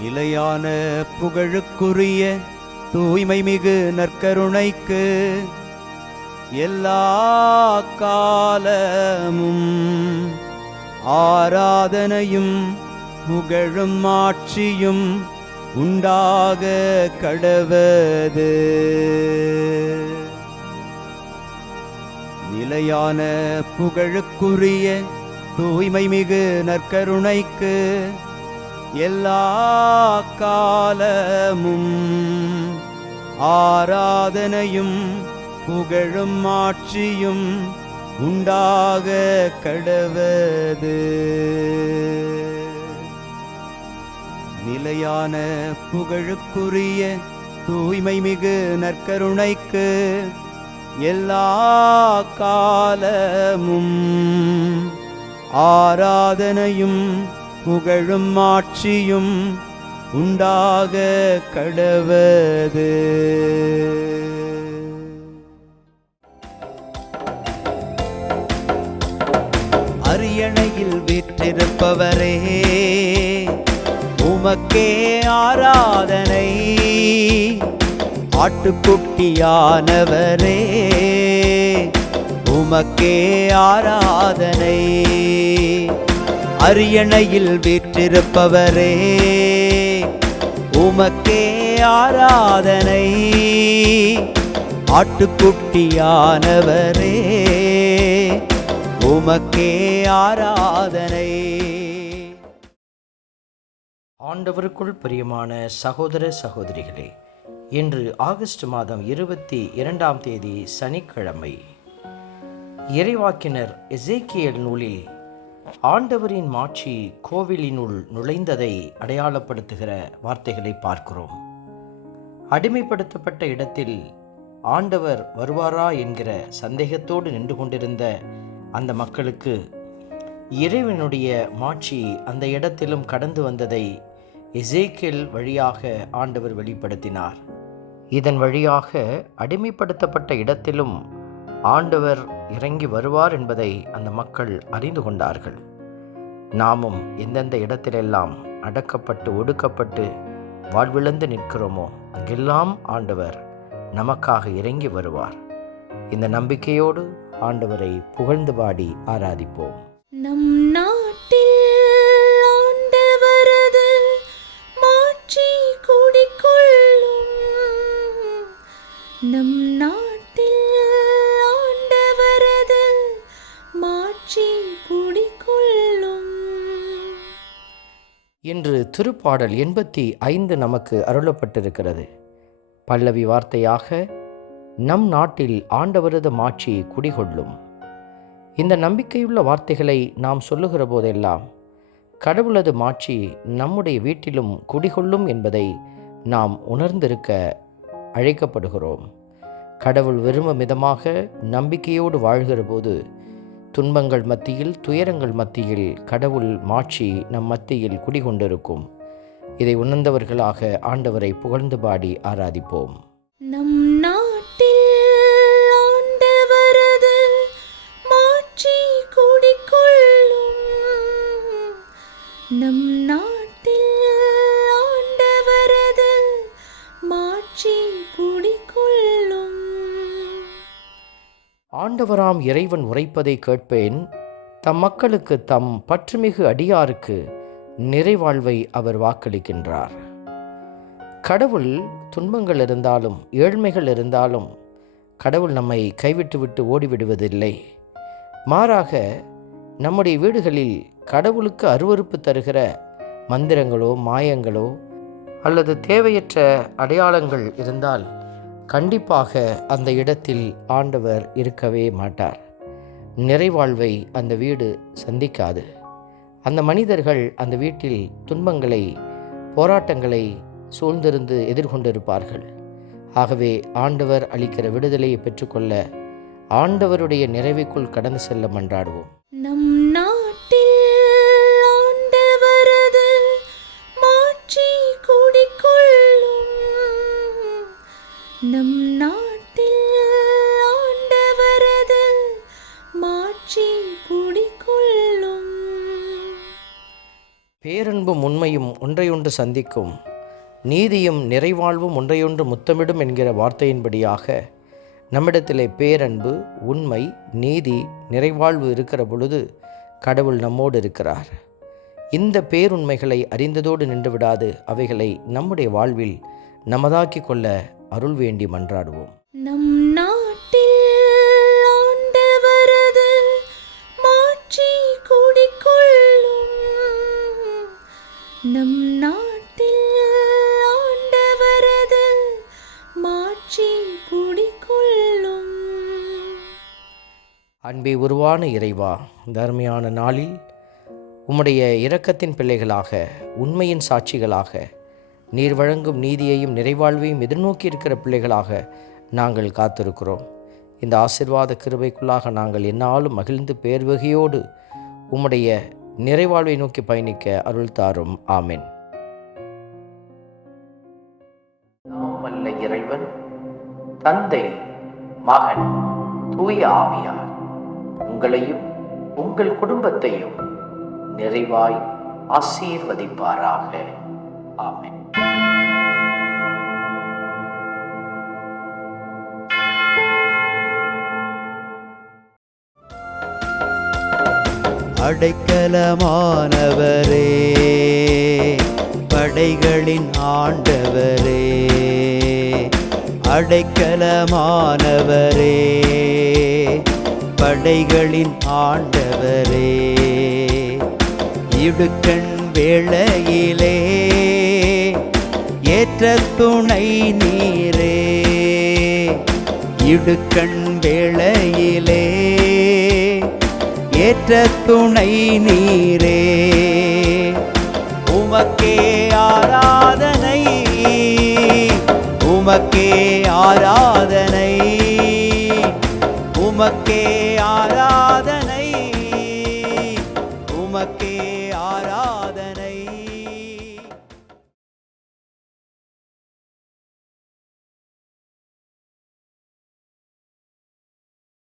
நிலையான புகழுக்குரிய தூய்மை மிகு நற்கருணைக்கு எல்லா காலமும் ஆராதனையும் புகழும் ஆட்சியும் உண்டாக கடவது. நிலையான புகழுக்குரிய தூய்மை மிகு நற்கருணைக்கு எல்லா காலமும் ஆராதனையும் புகழும் ஆட்சியும் உண்டாக கடவது. நிலையான புகழுக்குரிய தூய்மை மிகு நற்கருணைக்கு எல்லா காலமும் ஆராதனையும் புகழும் ஆட்சியும் உண்டாக கடவது. அரியணையில் வீற்றிருப்பவரே, உமக்கே ஆராதனை. ஆட்டுக்குட்டியானவரே, உமக்கே ஆராதனை. அரியணையில் வீற்றிருப்பவரே, உமக்கே ஆராதனை. ஆட்டுக்குட்டியானவரே, உமக்கே ஆராதனை. ஆண்டவருக்குள் பிரியமான சகோதர சகோதரிகளே, இன்று ஆகஸ்ட் மாதம் 22ஆம் தேதி சனிக்கிழமை. இறைவாக்கினர் எசேக்கியேல் நூலில் ஆண்டவரின் மாட்சி கோவிலினுள் நுழைந்ததை அடையாளப்படுத்துகிற வார்த்தைகளை பார்க்கிறோம். அடிமைப்படுத்தப்பட்ட இடத்தில் ஆண்டவர் வருவாரா என்கிற சந்தேகத்தோடு நின்று கொண்டிருந்த அந்த மக்களுக்கு இறைவனுடைய மாட்சி அந்த இடத்திலும் கடந்து வந்ததை எசேக்கியேல் வழியாக ஆண்டவர் வெளிப்படுத்தினார். இதன் வழியாக அடிமைப்படுத்தப்பட்ட இடத்திலும் ஆண்டவர் இறங்கி வருவார் என்பதை அந்த மக்கள் அறிந்து கொண்டார்கள். நாமும் எந்தெந்த இடத்திலெல்லாம் அடக்கப்பட்டு ஒடுக்கப்பட்டு வாழ்விழந்து நிற்கிறோமோ அங்கெல்லாம் ஆண்டவர் நமக்காக இறங்கி வருவார். இந்த நம்பிக்கையோடு ஆண்டவரை புகழ்ந்து பாடி ஆராதிப்போம். நம் நாட்டில் ஆண்டவரது மாட்சி குடிகொள்ளும். நம் நாட்டில் ஆண்டவரது மாட்சி குடிகொள்ளும். இன்று திருப்பாடல் 85 நமக்கு அருளப்பட்டிருக்கிறது. பல்லவி வார்த்தையாக, நம் நாட்டில் ஆண்டவரது மாட்சி குடிகொள்ளும். இந்த நம்பிக்கையுள்ள வார்த்தைகளை நாம் சொல்லுகிற போதெல்லாம் கடவுளது மாட்சி நம்முடைய வீட்டிலும் குடிகொள்ளும் என்பதை நாம் உணர்ந்திருக்க அழைக்கப்படுகிறோம். கடவுள் விரும்பும் விதமாக நம்பிக்கையோடு வாழ்கிற போது துன்பங்கள் மத்தியில், துயரங்கள் மத்தியில் கடவுள் மாட்சி நம் மத்தியில் குடிகொண்டிருக்கும். இதை உணர்ந்தவர்களாக ஆண்டவரை புகழ்ந்து பாடி ஆராதிப்போம். நம் நாட்டில் ஆண்டவரது மாட்சி குடிகொள்ளும். நம் நாட்டில் ஆண்டவரது மாட்சி குடிகொள்ளும். ஆண்டவராம் இறைவன் உரைப்பதை கேட்பேன், தம் மக்களுக்கு, தம் பற்றுமிகு அடியாருக்கு நிறைவாழ்வை அவர் வாக்களிக்கின்றார். கடவுள் துன்பங்கள் இருந்தாலும் ஏழ்மைகள் இருந்தாலும் கடவுள் நம்மை கைவிட்டுவிட்டு ஓடிவிடுவதில்லை. மாறாக நம்முடைய வீடுகளில் கடவுளுக்கு அருவருப்பு தருகிற மந்திரங்களோ மாயங்களோ அல்லது தேவையற்ற அடையாளங்கள் இருந்தால் கண்டிப்பாக அந்த இடத்தில் ஆண்டவர் இருக்கவே மாட்டார். நிறைவாழ்வை அந்த வீடு சந்திக்காது. அந்த மனிதர்கள் அந்த வீட்டில் துன்பங்களை, போராட்டங்களை சூழ்ந்திருந்து எதிர்கொண்டிருப்பார்கள். ஆகவே ஆண்டவர் அளிக்கிற விடுதலையை பெற்றுக்கொள்ள ஆண்டவருடைய நிறைவுக்குள் கடந்து செல்ல மன்றாடுவோம். நம் நாட்டில் ஆண்டவரது மாட்சி குடிகொள்ளும். நம் நாட்டில் ஆண்டவரது மாட்சி குடிகொள்ளும். பேரன்பு உண்மையும் ஒன்றையொன்று சந்திக்கும், நீதியும் நிறைவாழ்வும் ஒன்றையொன்று முத்தமிடும் என்கிற வார்த்தையின்படியாக நம்மிடத்திலே பேரன்பு, உண்மை, நீதி, நிறைவாழ்வு இருக்கிற பொழுது கடவுள் நம்மோடு இருக்கிறார். இந்த பேருண்மைகளை அறிந்ததோடு நின்று விடாது, அவைகளை நம்முடைய வாழ்வில் நமதாக்கி கொள்ள அருள் வேண்டி மன்றாடுவோம். நம் நாட்டில் ஆண்டவரது மாட்சி குடிகொள்ளும். நம் நாட்டில் ஆண்டவரது மாட்சி குடிகொள்ளும். அன்பே உருவான இறைவா, இந்த அருமையான நாளில் உம்முடைய இரக்கத்தின் பிள்ளைகளாக, உண்மையின் சாட்சிகளாக, நீர் வழங்கும் நீதியையும் நிறைவாழ்வையும் எதிர்நோக்கி இருக்கிற பிள்ளைகளாக நாங்கள் காத்திருக்கிறோம். இந்த ஆசீர்வாத கிருபைக்குள்ளாக நாங்கள் எந்நாளும் மகிழ்ந்து பேர்வகையோடு உம்முடைய நிறைவாழ்வை நோக்கி பயணிக்க அருள் தாரும். ஆமென். நாமல்ல இறைவன், தந்தை, மகன், தூய ஆவியார் உங்களையும் உங்கள் குடும்பத்தையும் நிறைவாய் ஆசீர்வதிப்பாராக. ஆமென். அடைக்கலமானவரே, படைகளின் ஆண்டவரே, அடைக்கலமானவரே, படைகளின் ஆண்டவரே, இடுக்கண் வேளையிலே ஏற்ற துணை நீரே, இடுக்கண் வேளையிலே ஏற்ற துணை நீரே, உமக்கே ஆராதனை, உமக்கே ஆராதனை, உமக்கே ஆராதனை, உமக்கே ஆராதனை.